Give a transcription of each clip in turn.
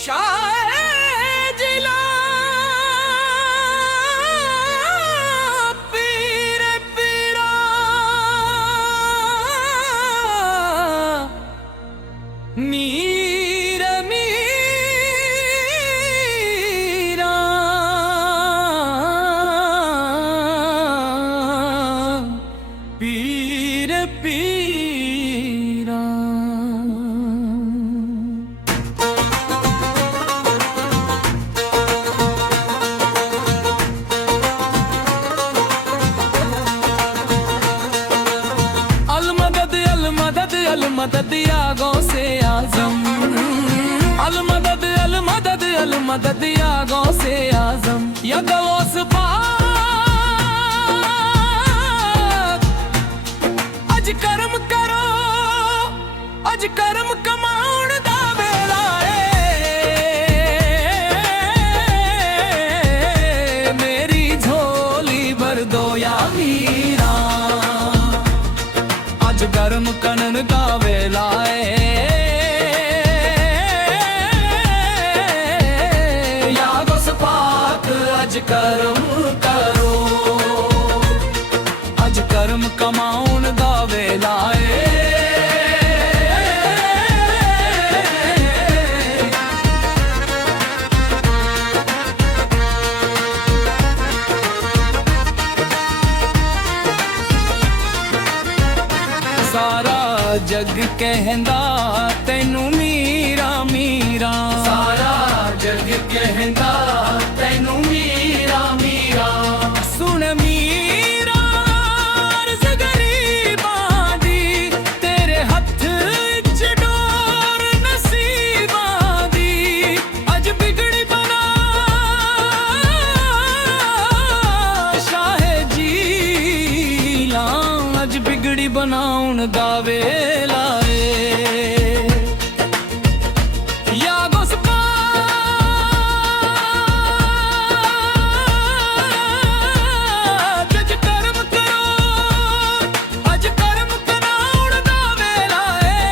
शाह जिला पीर पीरा मीर मीरा पीर पीरा। अलमदद या गौसे आजम, अलमदद अलमदद अलमदद या गौसे आजम, या गौस पाक अज कर्म करो, अज कर्म कमाउण दा वेला है। मेरी झोली भर दो या मीरा, अज कर्म कनन का वेला है। या गौस पाक अज कर्म करो, अज कर्म कमाउन दा वेला है। सारा जग कहंदा तैनू मीरा मीरा, सारा जग कहंदा तैनू मीरा मीरा। सुन मीरा अर्ज़ गरीबां दी, तेरे हथ विच डोर नसीबां दी। अज बिगड़ी बना शाहे जीला, अज बिगड़ी बनाउन दा वेला है। या गौस पाक अज कर्म करो, अज कर्म कराउन दा वेला है।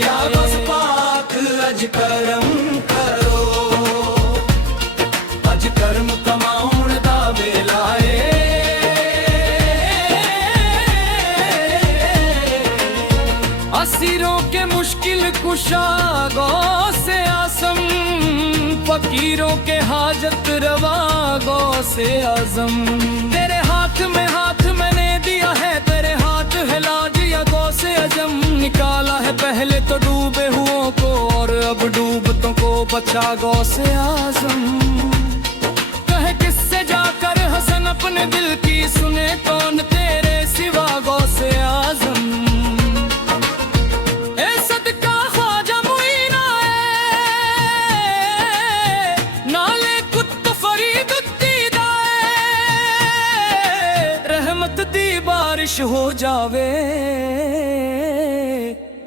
या गौस पाक अज कर्म करो, अज कर्म कमाउन दा वेला है। असीरों के मुश्किल कुशा गौसे आसम, फकीरों के हाजत रवा गौसे आजम। तेरे हाथ मैंने दिया है, तेरे हाथ है लाज या गौसे अजम। निकाला है पहले तो डूबे हुओं को, और अब डूबतों को बचा गौसे आजम। कहे किससे जाकर हसन अपने दिल की, सुने कौन तेरे सिवा गौसे आजम। बारिश हो जावे,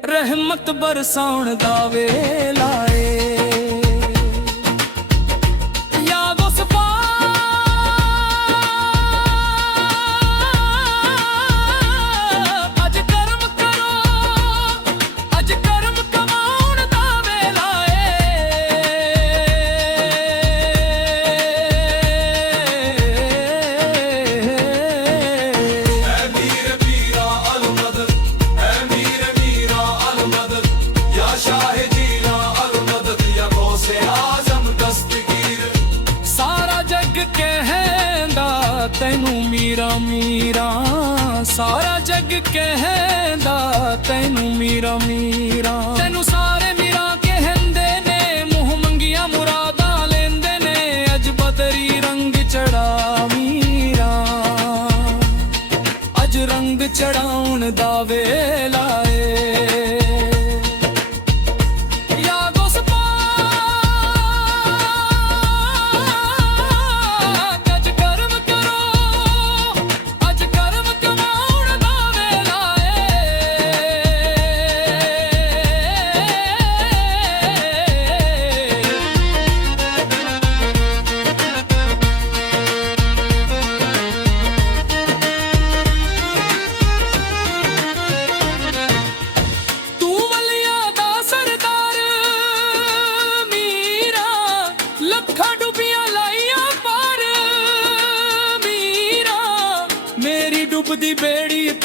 रहमत बरसाउण दा वेला है। या गौस पाक अज कर्म करो, अज कर्म कमाउण दा वेला है। तैनू मीरा मीरा, सारा जग कहंदा तैनू मीरा मीरा। तैनू सारे मीरा कहंदे ने, मुँह मंगिया मुरादा लेंदे ने। अज बदरी रंग चढ़ा मीरा, अज रंग चढ़ाउण दा वेला है।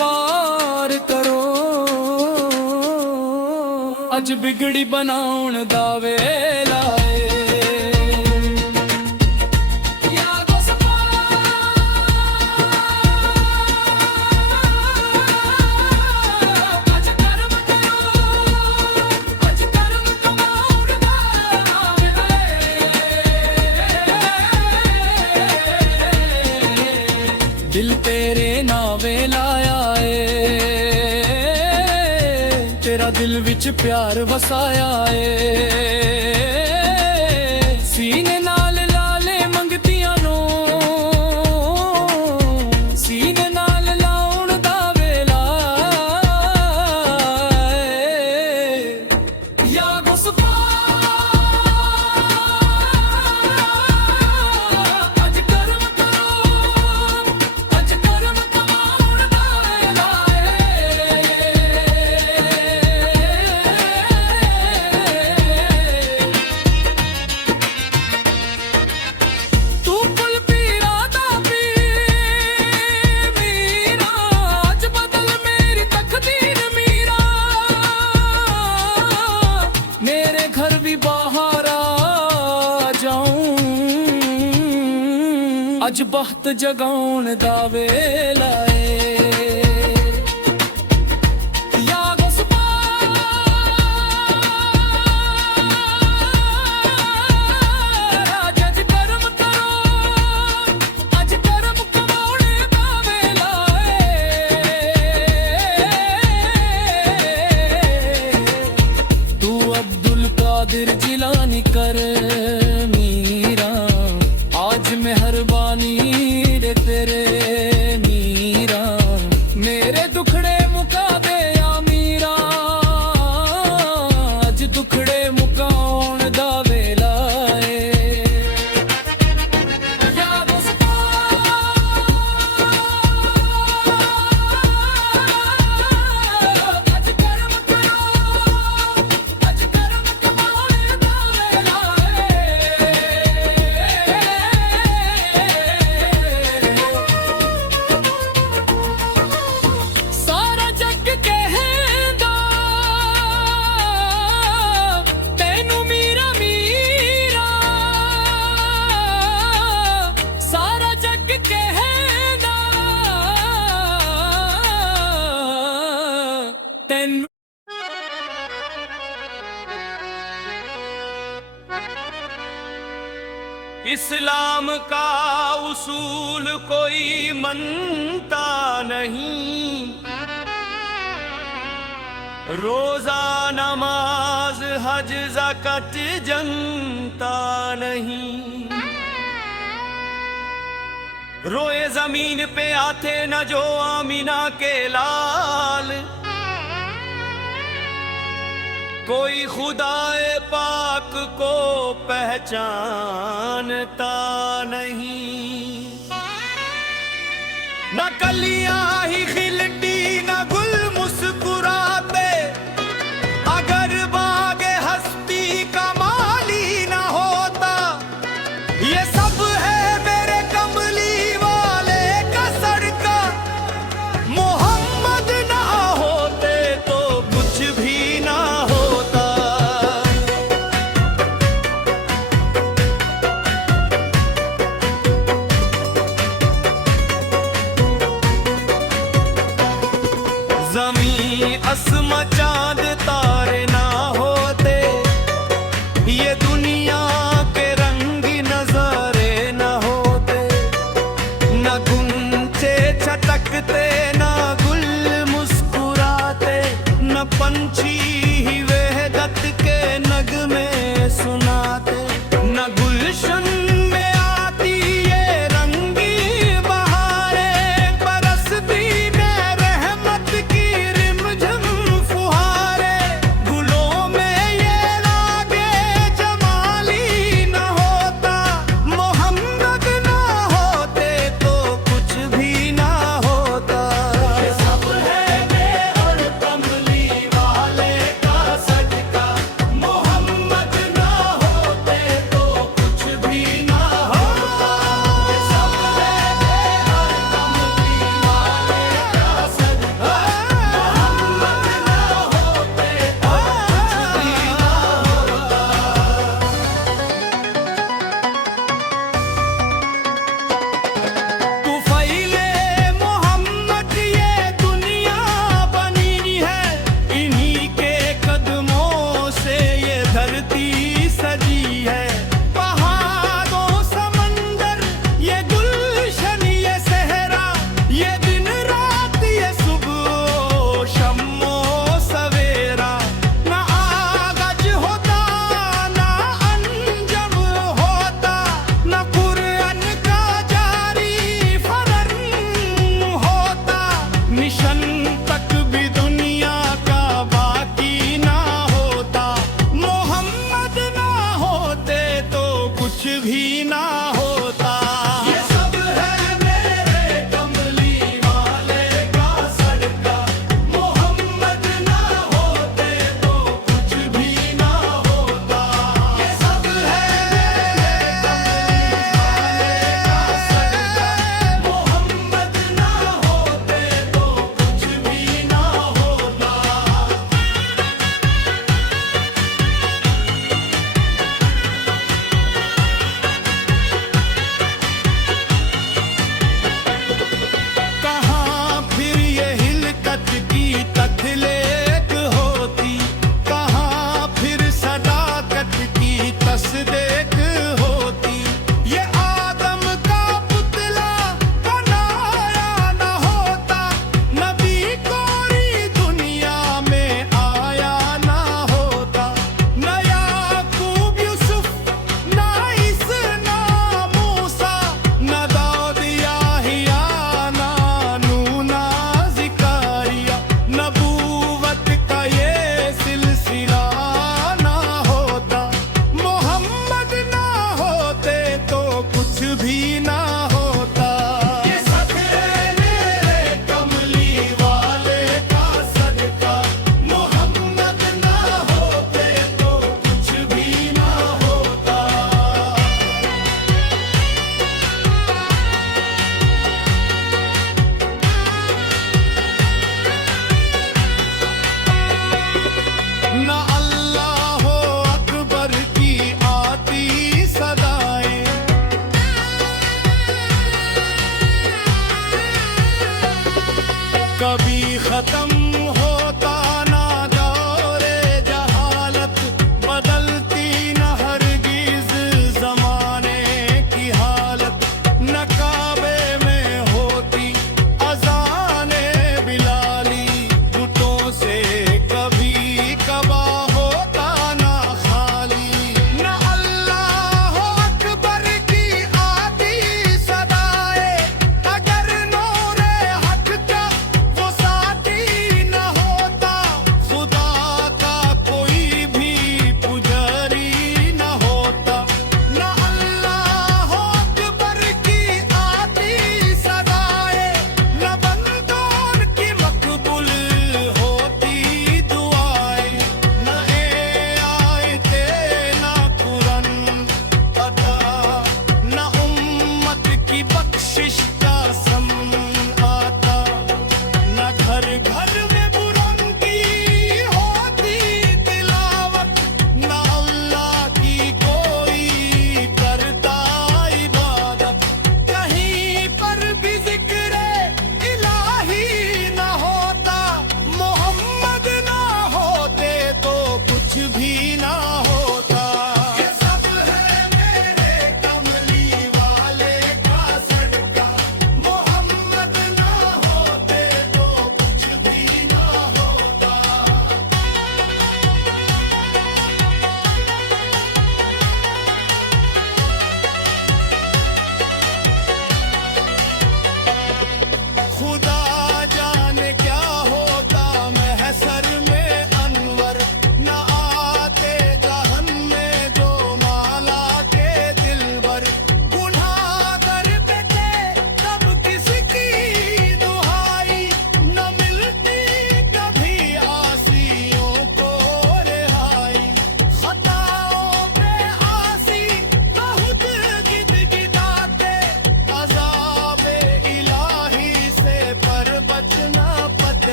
पार करो अज बिगड़ी बनाउण दा वेला ए दिल तेरे नावे लाया ए तेरा दिल विच प्यार वसाया ए सीने नाल लाले मंगतियां नो सीने नाल लाउण दा वेला ए या गुस्सा घर भी बाहर आ जाऊं अज बख्त जगाउण दा वेला ए या गुस्सा अज कर्म करो अज कर्म कमाउण दा वेला तू अब्दुल कादिर जिलानी कर मीरा आज मेहरबानी रे तेरे मीरा मेरे दुखड़े मुका दे या मीरा आज दुखड़े मुकाउण दा वेला ए या गुस्सा अज कर्म करो अज कर्म कमाउण दा वेला सारा जग कहंदा तैनू मीरा मीरा सारा जग कहंदा तैनू इस्लाम का उसूल कोई मनता नहीं रोजा नमाज हज ज़कात जनता नहीं रोए जमीन पे आते न जो आमीना के लाल कोई खुदाए पाक को पहचानता नहीं न कलियां ही खिलती न गुल मुस्कुराते अगर बागे हस्ती का माली न होता ये सब है मेरे कमली वाले का सड़का मोहम्मद ना होते तो कुछ भी ना होता जमी अस्मा चांद तारे ना होते ये दुनिया के रंगी नजारे न होते न गुंचे छटकते न गुल मुस्कुराते न पंछी